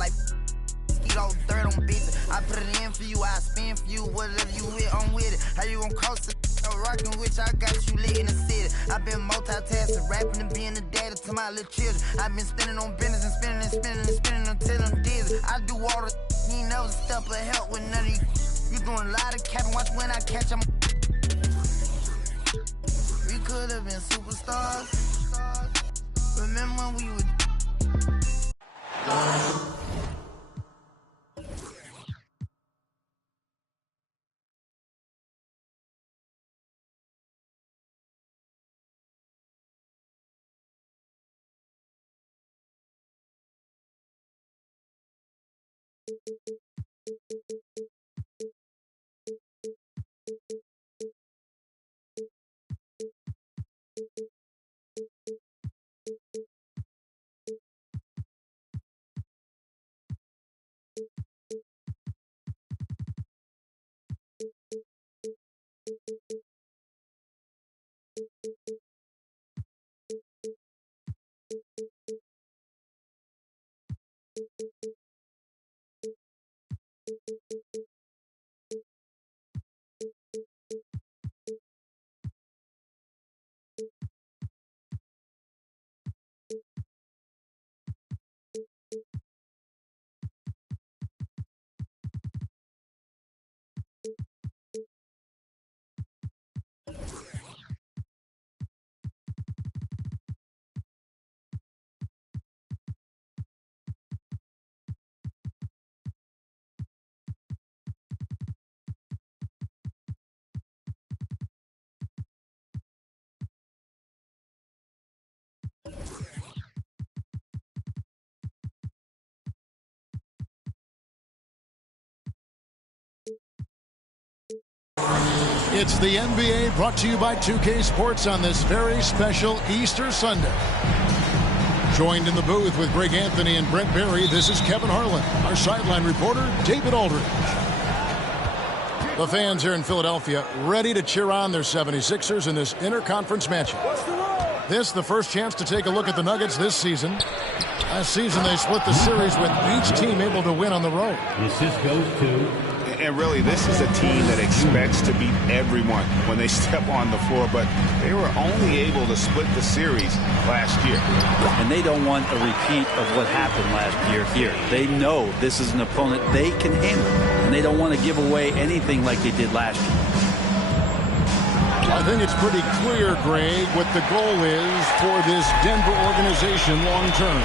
like skeet all dirt on bitches. I put it in for you, I spin for you. Whatever you with, I'm with it. How you gon' cross the rockin' with you? I got you lit in the city. I've been multitasking, rapping and being the daddy to my little children. I've been spinning on business and spinning and spinning and spinning until I'm dizzy. I do all the you ain't never step of help with none of you. You doing a lot of capping, watch when I catch them. We could have been superstars. Remember when we were. It's the NBA brought to you by 2K Sports on this very special Easter Sunday. Joined in the booth with Greg Anthony and Brent Barry, this is Kevin Harlan. Our sideline reporter, David Aldridge. The fans here in Philadelphia ready to cheer on their 76ers in this interconference matchup. This the first chance to take a look at the Nuggets this season. Last season they split the series with each team able to win on the road. Assist goes to... And really, this is a team that expects to beat everyone when they step on the floor, but they were only able to split the series last year. And they don't want a repeat of what happened last year here. They know this is an opponent they can handle, and they don't want to give away anything like they did last year. I think it's pretty clear, Greg, what the goal is for this Denver organization long term.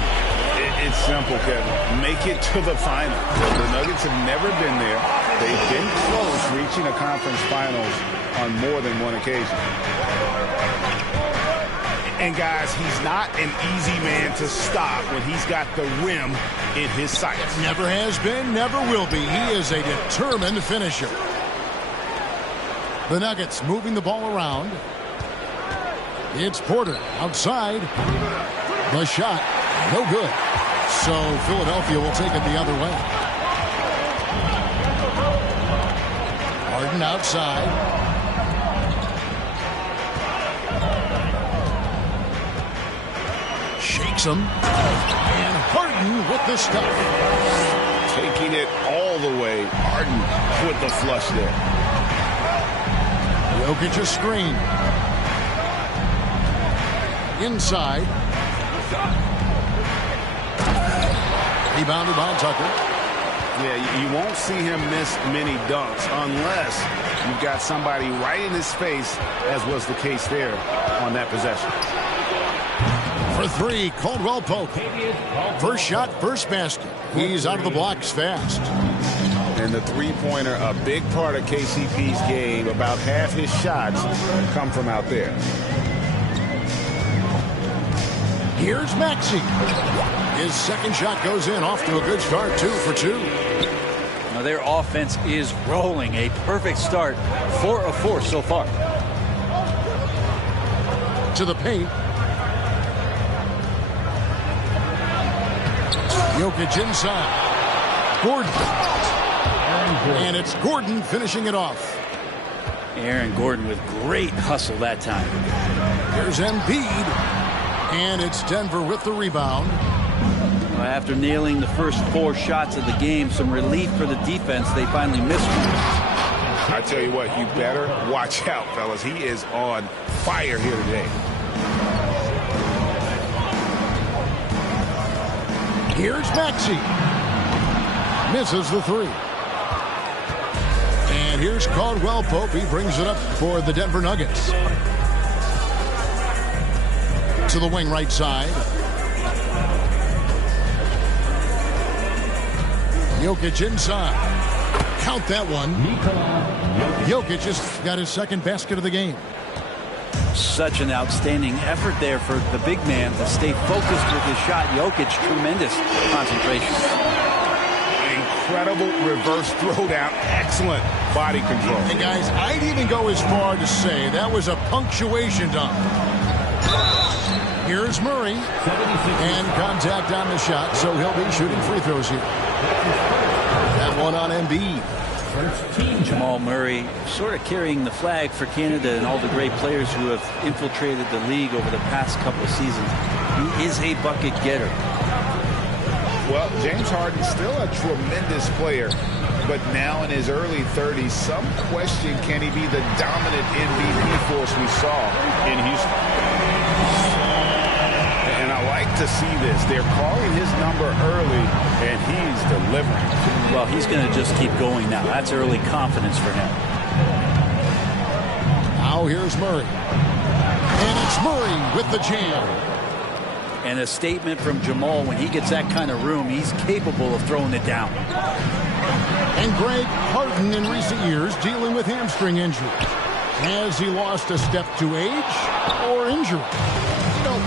It's simple, Kevin. Make it to the final. The Nuggets have never been there. They've been close reaching a conference finals on more than one occasion. And, guys, he's not an easy man to stop when he's got the rim in his sights. Never has been, never will be. He is a determined finisher. The Nuggets moving the ball around. It's Porter outside. The shot, no good. So Philadelphia will take it the other way. Harden outside. Shakes him. And Harden with the stuff. Taking it all the way. Harden with the flush there. Jokic a screen. Inside. Rebounded by Tucker. Yeah, you won't see him miss many dunks unless you've got somebody right in his face, as was the case there on that possession. For three, Caldwell Pope. First shot, first basket. He's out of the blocks fast. And the three-pointer, a big part of KCP's game. About half his shots come from out there. Here's Maxey. His second shot goes in, off to a good start, 2 for 2. Now their offense is rolling. A perfect start, 4 of 4 so far. To the paint. Jokic inside. Gordon. And it's Gordon finishing it off. Aaron Gordon with great hustle that time. Here's Embiid. And it's Denver with the rebound. After nailing the first 4 shots of the game, some relief for the defense. They finally missed one. I tell you what, you better watch out, fellas. He is on fire here today. Here's Maxey. Misses the 3. And here's Caldwell Pope. He brings it up for the Denver Nuggets. To the wing right side. Jokic inside. Count that one. Jokic just got his second basket of the game. Such an outstanding effort there for the big man to stay focused with his shot. Jokic, tremendous concentration. Incredible reverse throwdown. Excellent body control. And guys, I'd even go as far to say that was a punctuation dunk. Here's Murray. And contact on the shot, so he'll be shooting free throws here. That one on Embiid. Jamal Murray sort of carrying the flag for Canada and all the great players who have infiltrated the league over the past couple of seasons. He is a bucket getter. Well, James Harden's still a tremendous player, but now in his early 30s, some question, can he be the dominant MVP force we saw in Houston? And I like to see this. They're calling his number early, and he's delivering. Well, he's going to just keep going now. That's early confidence for him. Now here's Murray. And it's Murray with the jam. And a statement from Jamal, when he gets that kind of room, he's capable of throwing it down. And Greg Harden in recent years dealing with hamstring injury. Has he lost a step to age or injury?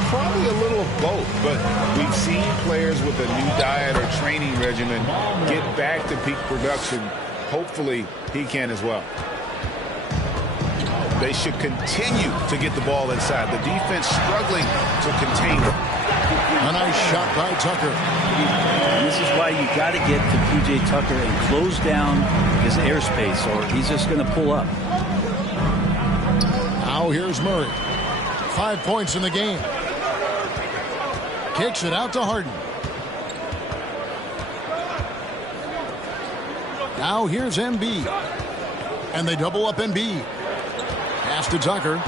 Probably a little of both, but we've seen players with a new diet or training regimen get back to peak production. Hopefully, he can as well. They should continue to get the ball inside. The defense struggling to contain them. A nice shot by Tucker. And this is why you got to get to P.J. Tucker and close down his airspace, or he's just going to pull up. Now here's Murray. 5 points in the game. Kicks it out to Harden. Now here's Embiid. And they double up Embiid. Pass to Tucker.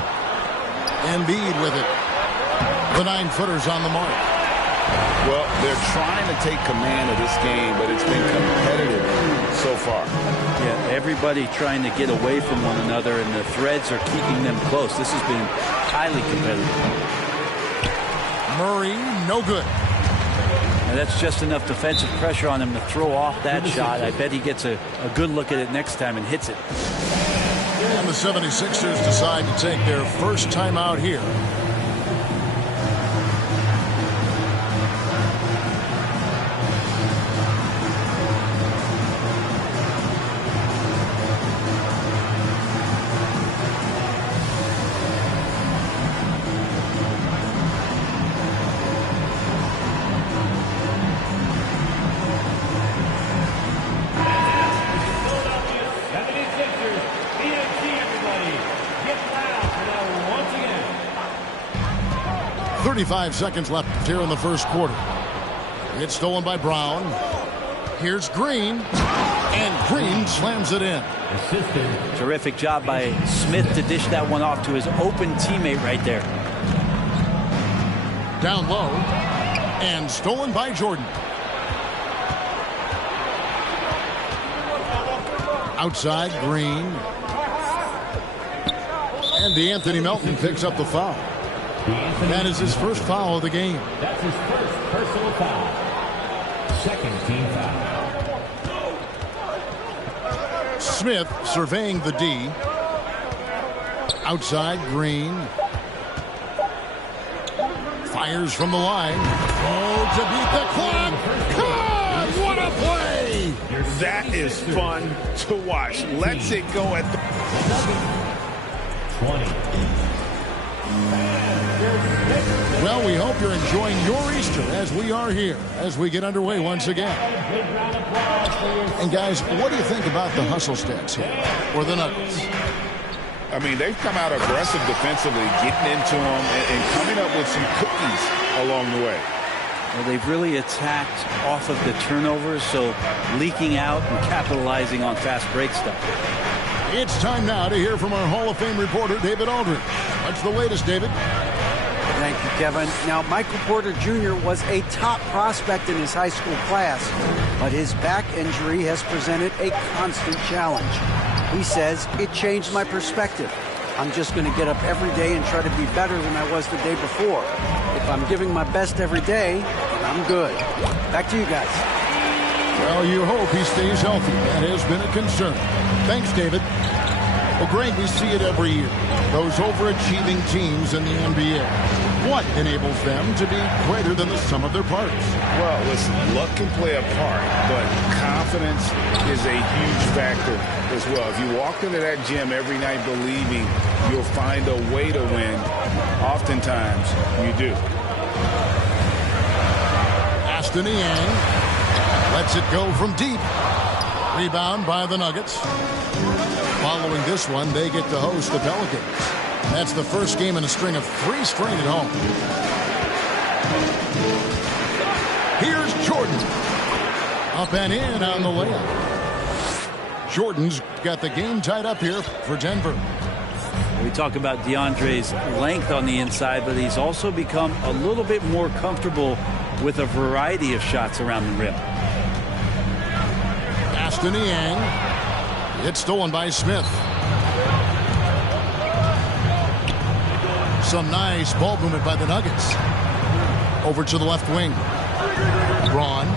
Embiid with it. The 9-footer's on the mark. Well, they're trying to take command of this game, but it's been competitive so far. Yeah, everybody trying to get away from one another, and the threads are keeping them close. This has been highly competitive. Murray, no good. And that's just enough defensive pressure on him to throw off that shot. I bet he gets a good look at it next time and hits it. And the 76ers decide to take their first timeout here. Sixers, BNG, everybody. Get loud for that once again. 35 seconds left here in the first quarter. It's stolen by Brown. Here's Green. And Green slams it in. Terrific job by Smith to dish that one off to his open teammate right there. Down low. And stolen by Jordan. Outside, Green. And DeAnthony Melton picks up the foul. That is his first foul of the game. That's his first personal foul. Second team foul. Smith surveying the D. Outside, Green. Fires from the line. Oh, to beat the clock. God, what a play! That is fun to watch. Let's it go at the 20. Well, we hope you're enjoying your Easter as we are here, as we get underway once again. And guys, what do you think about the hustle stats here, or the Nuggets? I mean, they've come out aggressive defensively, getting into them and coming up with some cookies along the way. Well, they've really attacked off of the turnovers, so leaking out and capitalizing on fast break stuff. It's time now to hear from our Hall of Fame reporter, David Aldridge. What's the latest, David? Thank you, Kevin. Now, Michael Porter Jr. was a top prospect in his high school class, but his back injury has presented a constant challenge. He says, it changed my perspective. I'm just going to get up every day and try to be better than I was the day before. If I'm giving my best every day, I'm good. Back to you guys. Well, you hope he stays healthy. That has been a concern. Thanks, David. Well, Greg, we see it every year. Those overachieving teams in the NBA. What enables them to be greater than the sum of their parts? Well, listen, luck can play a part, but confidence is a huge factor as well. If you walk into that gym every night believing you'll find a way to win, oftentimes you do. Aston Yang lets it go from deep. Rebound by the Nuggets. Following this one, they get to host the Pelicans. That's the first game in a string of 3 straight at home. Here's Jordan. Up and in on the layup. Jordan's got the game tied up here for Denver. We talk about DeAndre's length on the inside, but he's also become a little bit more comfortable with a variety of shots around the rim. Aston Yang. It's stolen by Smith. Some nice ball movement by the Nuggets. Over to the left wing. Braun.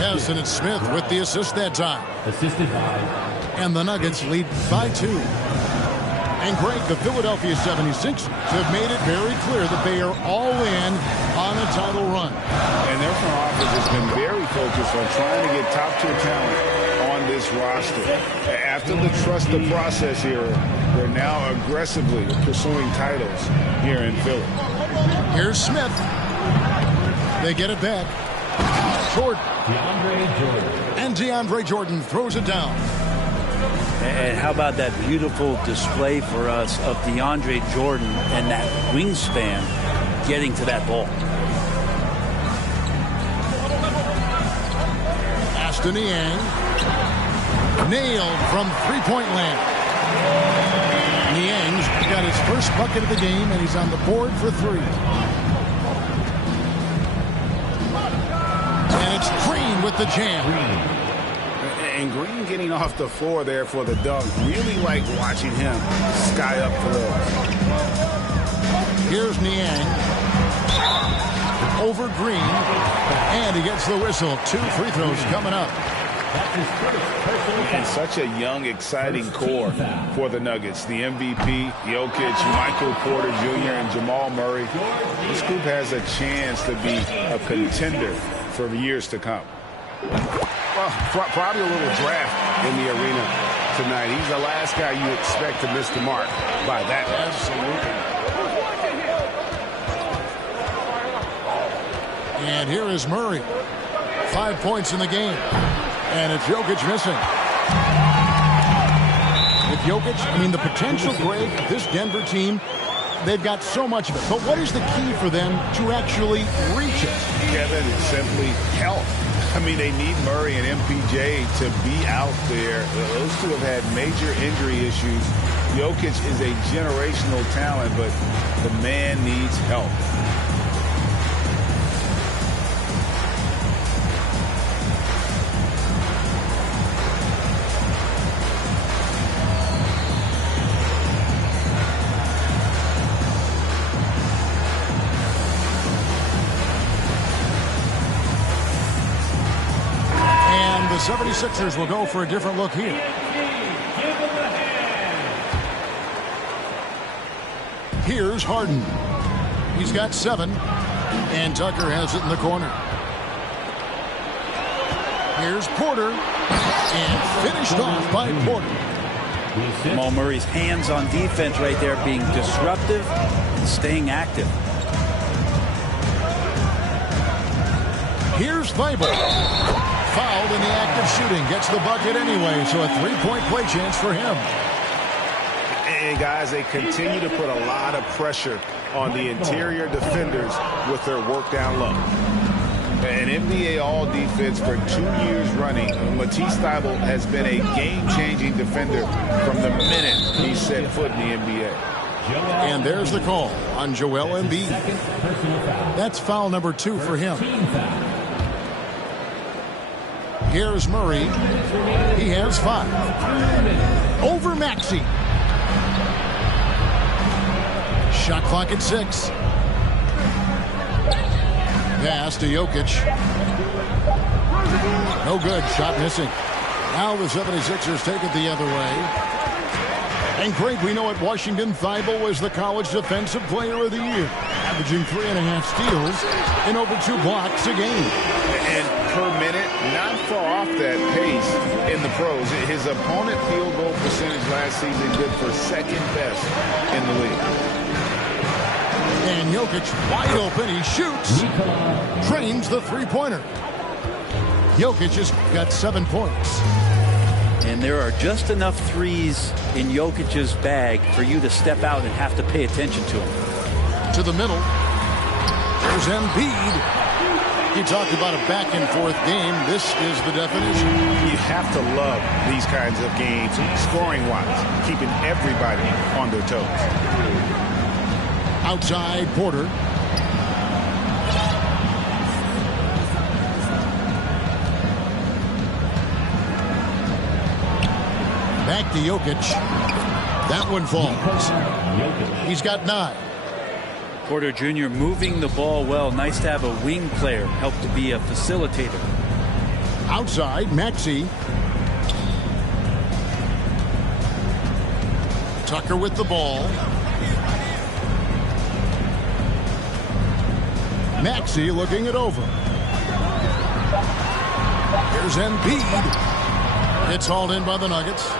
Yes, and it's Smith with the assist that time. Assisted by. And the Nuggets lead by 2. And Greg, the Philadelphia 76ers have made it very clear that they are all in on a title run. And their front office has been very focused on trying to get top-tier talent on this roster. After the trust the process era, they're now aggressively pursuing titles here in Philly. Here's Smith. They get it back. Jordan. DeAndre Jordan. And DeAndre Jordan throws it down. And how about that beautiful display for us of DeAndre Jordan and that wingspan getting to that ball. Aston Yang. Nailed from three-point land. Niang's got his first bucket of the game, and he's on the board for 3. And it's Green with the jam. And Green getting off the floor there for the dunk. Really like watching him sky up for those. Here's Niang. Over Green. And he gets the whistle. 2 free throws coming up. And such a young, exciting core for the Nuggets. The MVP, Jokic, Michael Porter Jr., and Jamal Murray. This group has a chance to be a contender for years to come. Well, probably a little draft in the arena tonight. He's the last guy you expect to miss the mark by that. Absolutely. And here is Murray. 5 points in the game. And it's Jokic missing. With Jokic, I mean, the potential, Greg, this Denver team, they've got so much of it. But what is the key for them to actually reach it? Kevin, it's simply health. I mean, they need Murray and MPJ to be out there. Those two have had major injury issues. Jokic is a generational talent, but the man needs help. The 76ers will go for a different look here. Here's Harden. He's got 7. And Tucker has it in the corner. Here's Porter. And finished off by Porter. Jamal Murray's hands on defense right there, being disruptive and staying active. Here's Thibault. Fouled in the act of shooting. Gets the bucket anyway, so a 3-point play chance for him. And guys, they continue to put a lot of pressure on the interior defenders with their work down low. An NBA All-Defense for 2 years running, Matisse Thybulle has been a game-changing defender from the minute he set foot in the NBA. And there's the call on Joel Embiid. That's foul number 2 for him. Here's Murray. He has 5. Over Maxey. Shot clock at 6. Pass to Jokic. No good. Shot missing. Now the 76ers take it the other way. And Greg, we know at Washington, Thybulle was the college defensive player of the year, averaging 3.5 steals and over 2 blocks a game. And per minute, not far off that pace in the pros. His opponent field goal percentage last season good for second best in the league. And Jokic wide open. He shoots. Drains the three-pointer. Jokic has got 7 points. And there are just enough threes in Jokic's bag for you to step out and have to pay attention to him. To the middle. There's Embiid. He talked about a back-and-forth game. This is the definition. You have to love these kinds of games, scoring-wise, keeping everybody on their toes. Outside Porter. Back to Jokic. That one falls. He's got 9. Porter Jr. moving the ball well. Nice to have a wing player help to be a facilitator. Outside, Maxey. Tucker with the ball. Maxey looking it over. Here's Embiid. It's hauled in by the Nuggets.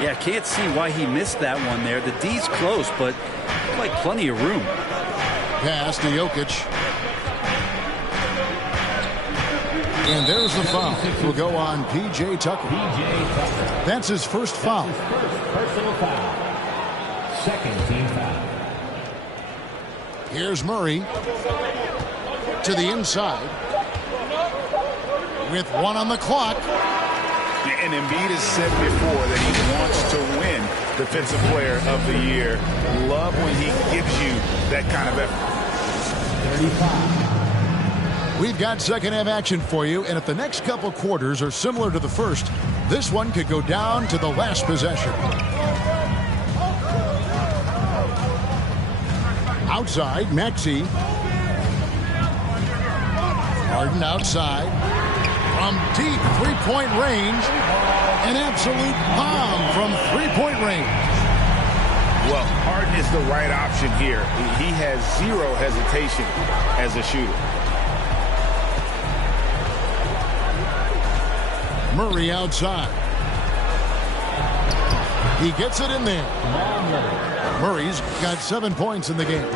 Yeah, can't see why he missed that one there. The D's close, but like plenty of room. Pass to Jokic. And there's the foul. Will go on P.J. Tucker. That's his first foul. Personal foul. Second team foul. Here's Murray. To the inside. With 1 on the clock. And Embiid has said before that he wants to win Defensive Player of the Year. Love when he gives you that kind of effort. 35. We've got second half action for you, and if the next couple quarters are similar to the first, this one could go down to the last possession. Outside, Maxey. Harden outside. From deep three-point range. An absolute bomb from three-point range. Well, Harden is the right option here. He has zero hesitation as a shooter. Murray outside. He gets it in there. Murray's got 7 points in the game.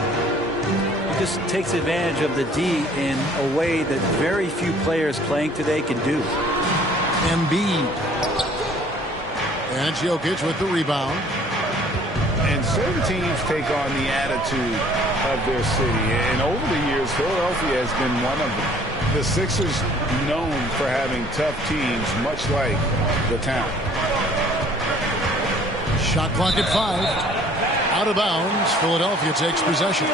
He just takes advantage of the D in a way that very few players playing today can do. Embiid. And Jokic with the rebound. And certain teams take on the attitude of their city. And over the years, Philadelphia has been one of them. The Sixers known for having tough teams, much like the town. Shot clock at 5. Out of bounds. Philadelphia takes possession.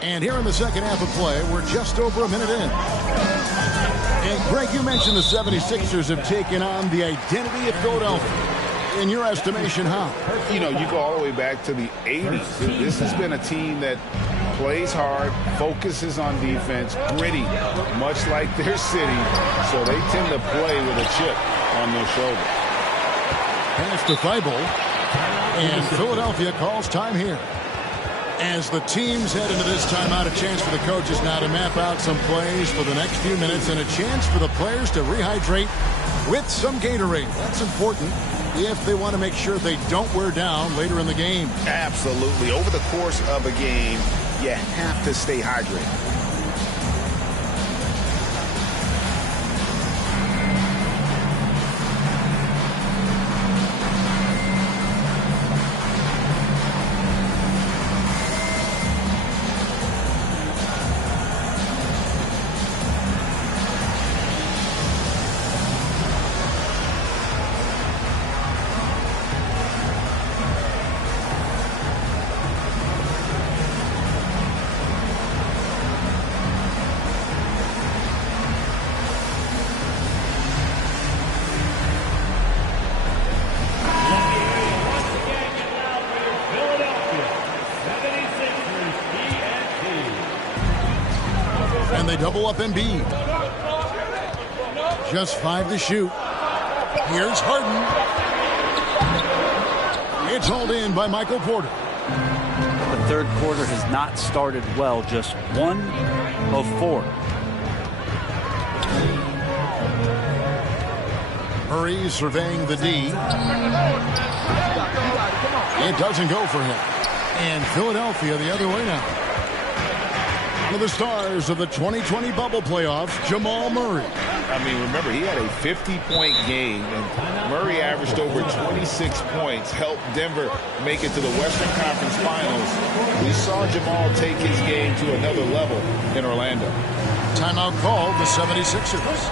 And here in the second half of play, we're just over a minute in. And Greg, you mentioned the 76ers have taken on the identity of Philadelphia. In your estimation, how? You know, you go all the way back to the 80s. This has been a team that plays hard, focuses on defense, gritty, much like their city. So they tend to play with a chip on their shoulder. Pass to Thybulle. And Philadelphia calls time here. As the teams head into this timeout, a chance for the coaches now to map out some plays for the next few minutes and a chance for the players to rehydrate with some Gatorade. That's important if they want to make sure they don't wear down later in the game. Absolutely. Over the course of a game, you have to stay hydrated. double up Embiid. Just 5 to shoot. Here's Harden. It's hauled in by Michael Porter. The third quarter has not started well, just 1 of 4. Murray surveying the D. It doesn't go for him. And Philadelphia the other way now. One of the stars of the 2020 bubble playoffs, Jamal Murray. I mean, remember, he had a 50-point game, and Murray averaged over 26 points, helped Denver make it to the Western Conference Finals. We saw Jamal take his game to another level in Orlando. Timeout called the 76ers.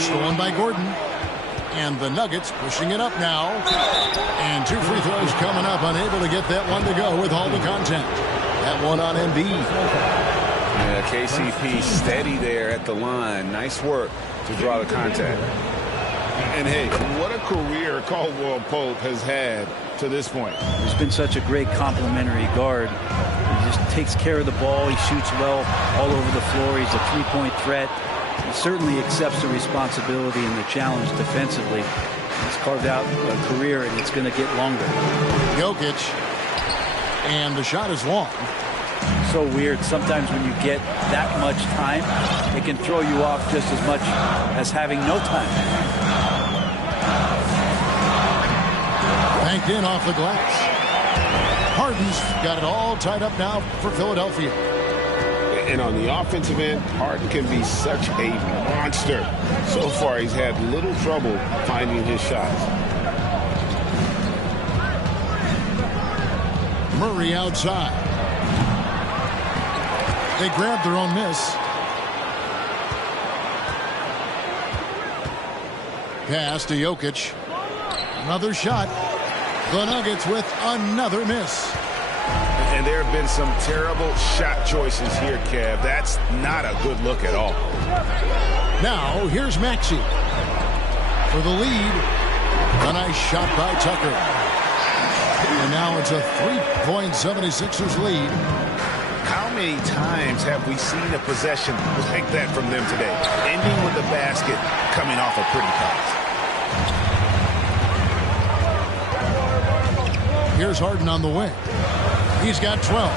Stolen by Gordon. And the Nuggets pushing it up now. And 2 free throws coming up, unable to get that one to go with all the contact. That one on Embiid. Yeah, KCP steady there at the line. Nice work to draw the contact. And hey, what a career Caldwell Pope has had to this point. He's been such a great complementary guard. He just takes care of the ball. He shoots well all over the floor. He's a three-point threat. He certainly accepts the responsibility and the challenge defensively. He's carved out a career, and it's going to get longer. Jokic. And the shot is long. So weird. Sometimes when you get that much time, it can throw you off just as much as having no time. Banked in off the glass. Harden's got it all tied up now for Philadelphia. And on the offensive end, Harden can be such a monster. So far, he's had little trouble finding his shots. Murray outside. They grabbed their own miss. Pass to Jokic. Another shot. The Nuggets with another miss. And there have been some terrible shot choices here, Kev. That's not a good look at all. Now, here's Maxey. For the lead. A nice shot by Tucker. And now it's a 3-point 76ers lead. How many times have we seen a possession like that from them today? Ending with the basket, coming off a pretty pass. Here's Harden on the wing. He's got 12.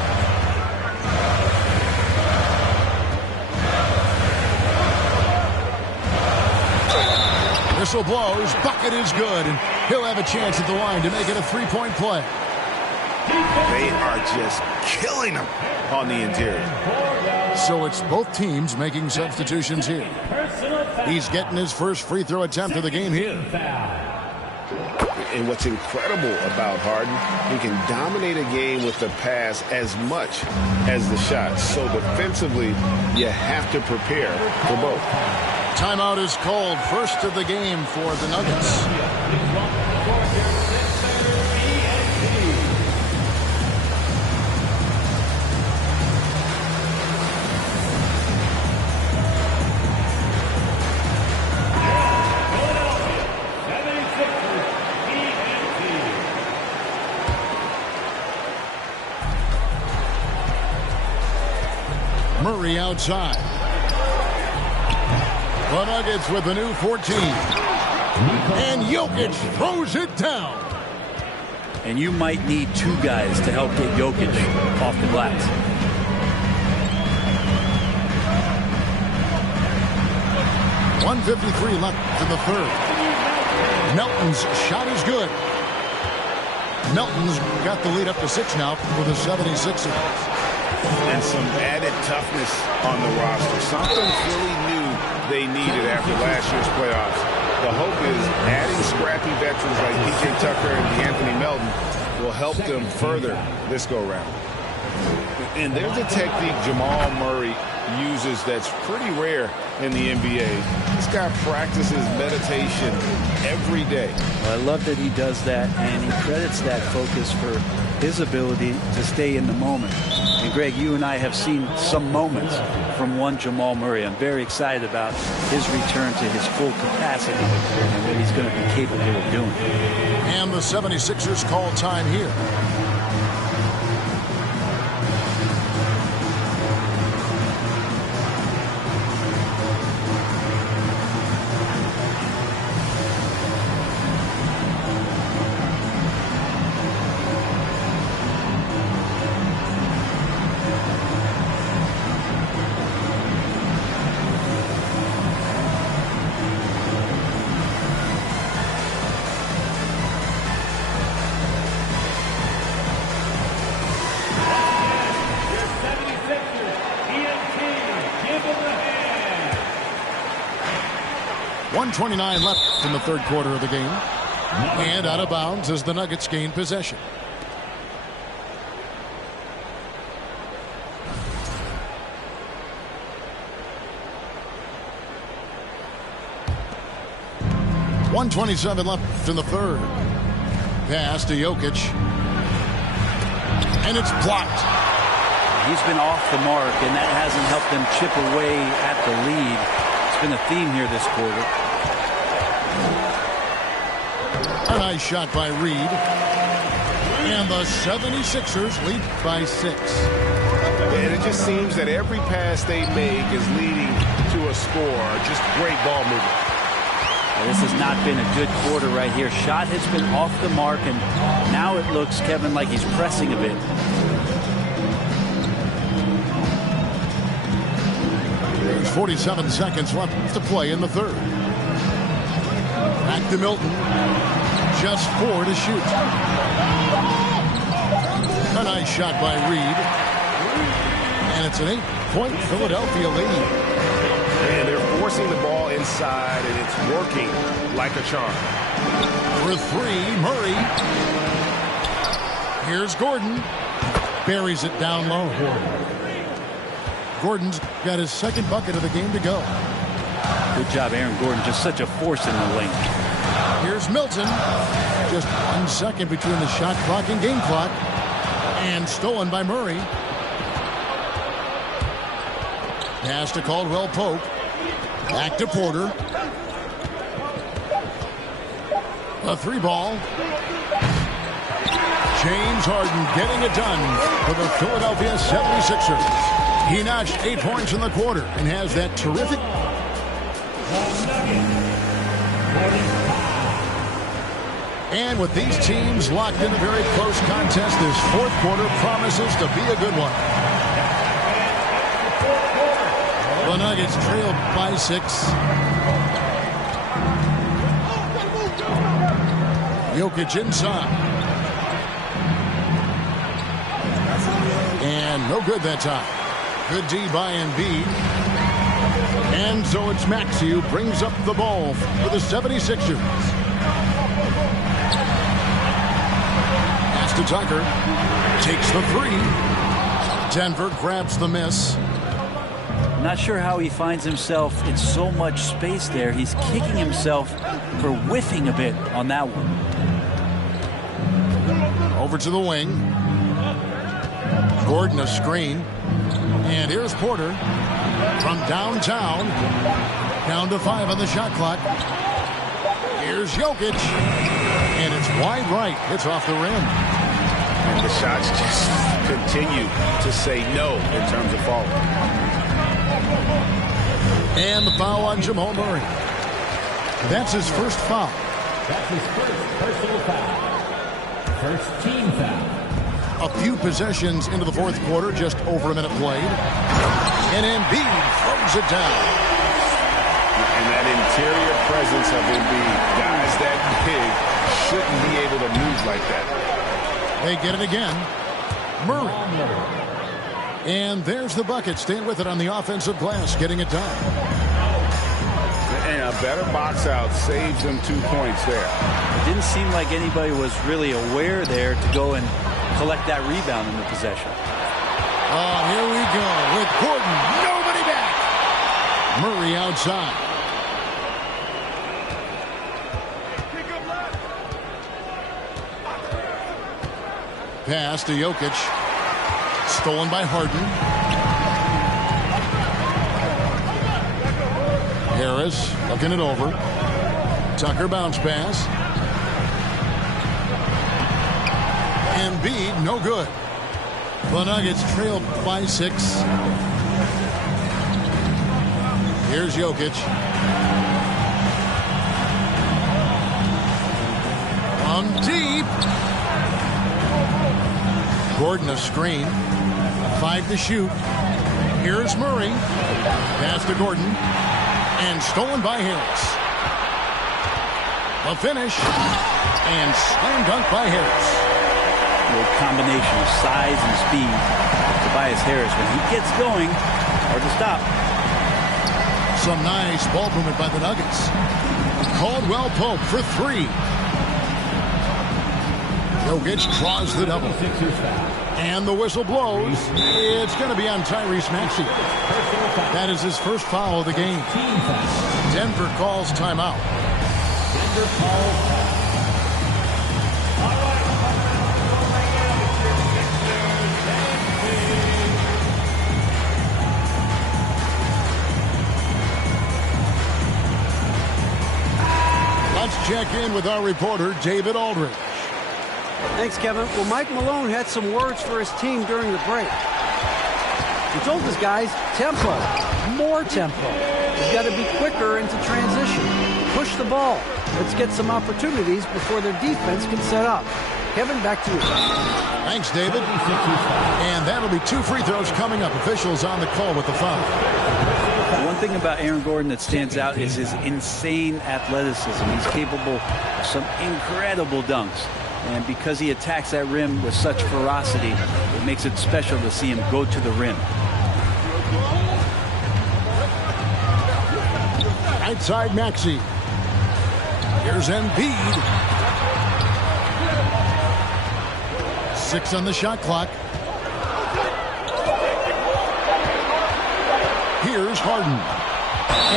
Whistle blows. Bucket is good. And he'll have a chance at the line to make it a 3-point play. They are just killing them on the interior. So it's both teams making substitutions here. He's getting his first free throw attempt of the game here. And what's incredible about Harden, he can dominate a game with the pass as much as the shot. So defensively, you have to prepare for both. Timeout is called. First of the game for the Nuggets. Murray outside. The Nuggets with a new 14. And Jokic throws it down. And you might need 2 guys to help get Jokic off the glass. .153 left in the third. Melton's shot is good. Melton's got the lead up to 6 now for the 76ers. And some added toughness on the roster. Something Philly knew they needed after last year's playoffs. The hope is adding scrappy veterans like P.J. Tucker and Anthony Melton will help them further this go-round. And there's a technique Jamal Murray uses that's pretty rare in the NBA. This guy practices meditation every day. Well, I love that he does that, and he credits that focus for his ability to stay in the moment. And Greg, you and I have seen some moments from one Jamal Murray. I'm very excited about his return to his full capacity and what he's going to be capable of doing. And the 76ers call time here. 1:29 left in the third quarter of the game. And out of bounds as the Nuggets gain possession. .127 left in the third. Pass to Jokic. And it's blocked. He's been off the mark, and that hasn't helped them chip away at the lead. It's been a theme here this quarter. A nice shot by Reed. And the 76ers lead by 6. And it just seems that every pass they make is leading to a score. Just great ball movement. This has not been a good quarter right here. Shot has been off the mark, and now it looks, Kevin, like he's pressing a bit. There's 47 seconds left to play in the third. Back to Milton. Just 4 to shoot. A nice shot by Reed. And it's an 8-point Philadelphia lead. And they're forcing the ball inside, and it's working like a charm. For 3, Murray. Here's Gordon. Buries it down low. Gordon's got his second bucket of the game to go. Good job, Aaron Gordon. Just such a force in the lane. Here's Milton. Just 1 second between the shot clock and game clock. And stolen by Murray. Pass to Caldwell Pope. Back to Porter. A 3-ball. James Harden getting it done for the Philadelphia 76ers. He notched 8 points in the quarter and has that terrific. And with these teams locked in a very close contest, this fourth quarter promises to be a good one. The Nuggets trailed by 6. Jokic inside. And no good that time. Good D by Embiid. And so it's Maxey who brings up the ball for the 76ers. Pass to Tucker. Takes the 3. Denver grabs the miss. Not sure how he finds himself in so much space there. He's kicking himself for whiffing a bit on that one. Over to the wing. Gordon a screen. And here's Porter from downtown. Down to 5 on the shot clock. Here's Jokic. And it's wide right. It's off the rim. And the shots just continue to say no in terms of falling. And the foul on Jamal Murray. That's his first foul. That's his first personal foul. First team foul. A few possessions into the fourth quarter, just over a minute played. And Embiid throws it down. And that interior presence of Embiid, guys that big shouldn't be able to move like that. They get it again. Murray. And there's the bucket. Staying with it on the offensive glass, getting it done. And a better box out saves them 2 points there. It didn't seem like anybody was really aware there to go and collect that rebound in the possession. Oh, here we go with Gordon. Nobody back. Murray outside. Pass to Jokic. Stolen by Harden. Harris looking it over. Tucker bounce pass. Embiid, no good. The Nuggets trailed by 6. Here's Jokic. From deep. Gordon a screen. 5 to shoot. Here's Murray. Pass to Gordon. And stolen by Harris. The finish. And slam dunk by Harris. A combination of size and speed. Tobias Harris, when he gets going, hard to stop. Some nice ball movement by the Nuggets. Caldwell Pope for three. Jokic draws the double. And the whistle blows. It's going to be on Tyrese Maxey. That is his first foul of the game. Denver calls timeout. Denver calls timeout. All right. Let's check in with our reporter, David Aldridge. Thanks, Kevin. Well, Mike Malone had some words for his team during the break. He told his guys, tempo, more tempo. You've got to be quicker into transition. Push the ball. Let's get some opportunities before their defense can set up. Kevin, back to you. Thanks, David. And that'll be 2 free throws coming up. Officials on the call with the foul. One thing about Aaron Gordon that stands out is his insane athleticism. He's capable of some incredible dunks. And because he attacks that rim with such ferocity, it makes it special to see him go to the rim. Right side, Maxey. Here's Embiid. 6 on the shot clock. Here's Harden.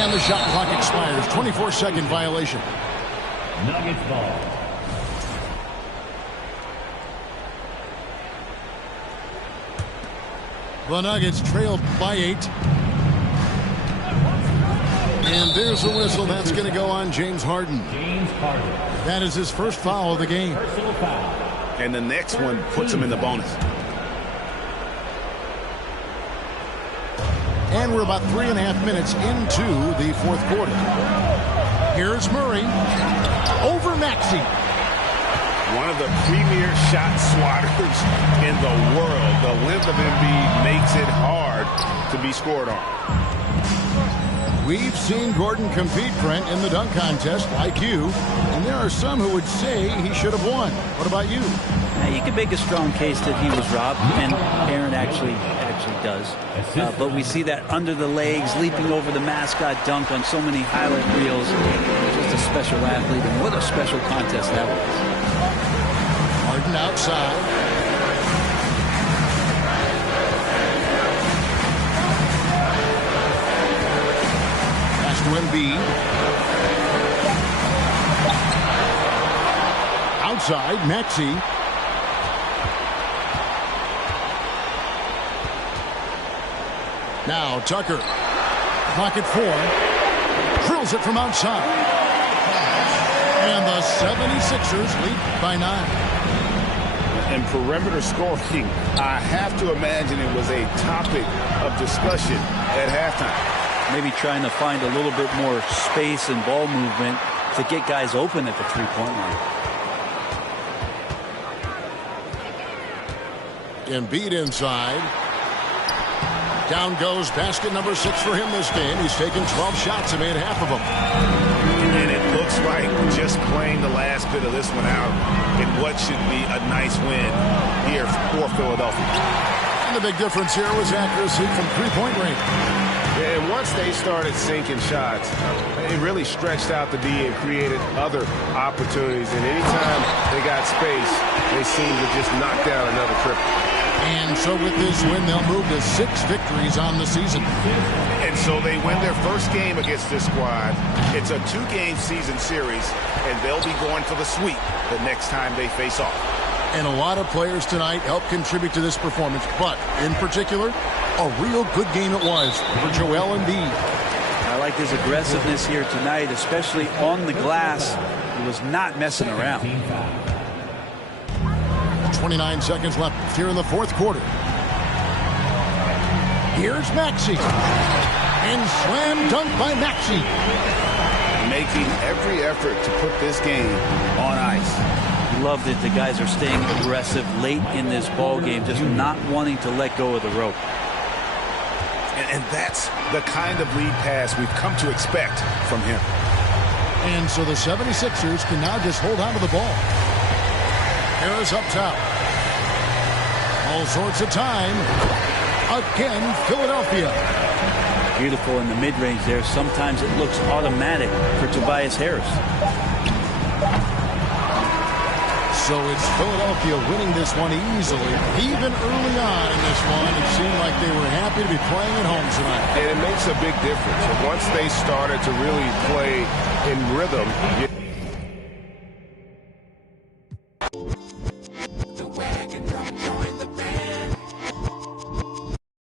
And the shot clock expires. 24-second violation. Nuggets ball. The Nuggets trailed by 8. And there's a whistle. That's going to go on James Harden. James Harden. That is his first foul of the game. Personal foul. And the next one puts him in the bonus. And we're about 3.5 minutes into the fourth quarter. Here's Murray over Maxey. One of the premier shot swatters in the world. The length of Embiid makes it hard to be scored on. We've seen Gordon compete, Brent, in the dunk contest, like you, and there are some who would say he should have won. What about you? You can make a strong case that he was robbed, and Aaron actually does. But we see that under the legs, leaping over the mascot dunk on so many highlight reels. Just a special athlete, and what a special contest that was. Harden outside. Pass to Embiid. Outside, Maxey. Now Tucker. Clock at 4. Drills it from outside. And the 76ers lead by 9. And perimeter scoring, I have to imagine it was a topic of discussion at halftime. Maybe trying to find a little bit more space and ball movement to get guys open at the three-point line. Embiid inside. Down goes basket number 6 for him this game. He's taken 12 shots and made half of them. And it looks like just playing the last bit of this one out in what should be a nice win here for Philadelphia. And the big difference here was accuracy from three-point range. And once they started sinking shots, it really stretched out the D and created other opportunities. And anytime they got space, they seemed to just knock down another triple. And so with this win, they'll move to 6 victories on the season. And so they win their first game against this squad. It's a 2-game season series, and they'll be going for the sweep the next time they face off. And a lot of players tonight helped contribute to this performance, but in particular, a real good game it was for Joel Embiid. I like his aggressiveness here tonight, especially on the glass. He was not messing around. 29 seconds left here in the fourth quarter. Here's Maxey. And slam dunk by Maxey. Making every effort to put this game on ice. Love that the guys are staying aggressive late in this ball game, just not wanting to let go of the rope. And that's the kind of lead pass we've come to expect from him. And so the 76ers can now just hold on to the ball. Harris up top. All sorts of time. Again, Philadelphia. Beautiful in the mid-range there. Sometimes it looks automatic for Tobias Harris. So it's Philadelphia winning this one easily. Even early on in this one, it seemed like they were happy to be playing at home tonight. And it makes a big difference. And once they started to really play in rhythm,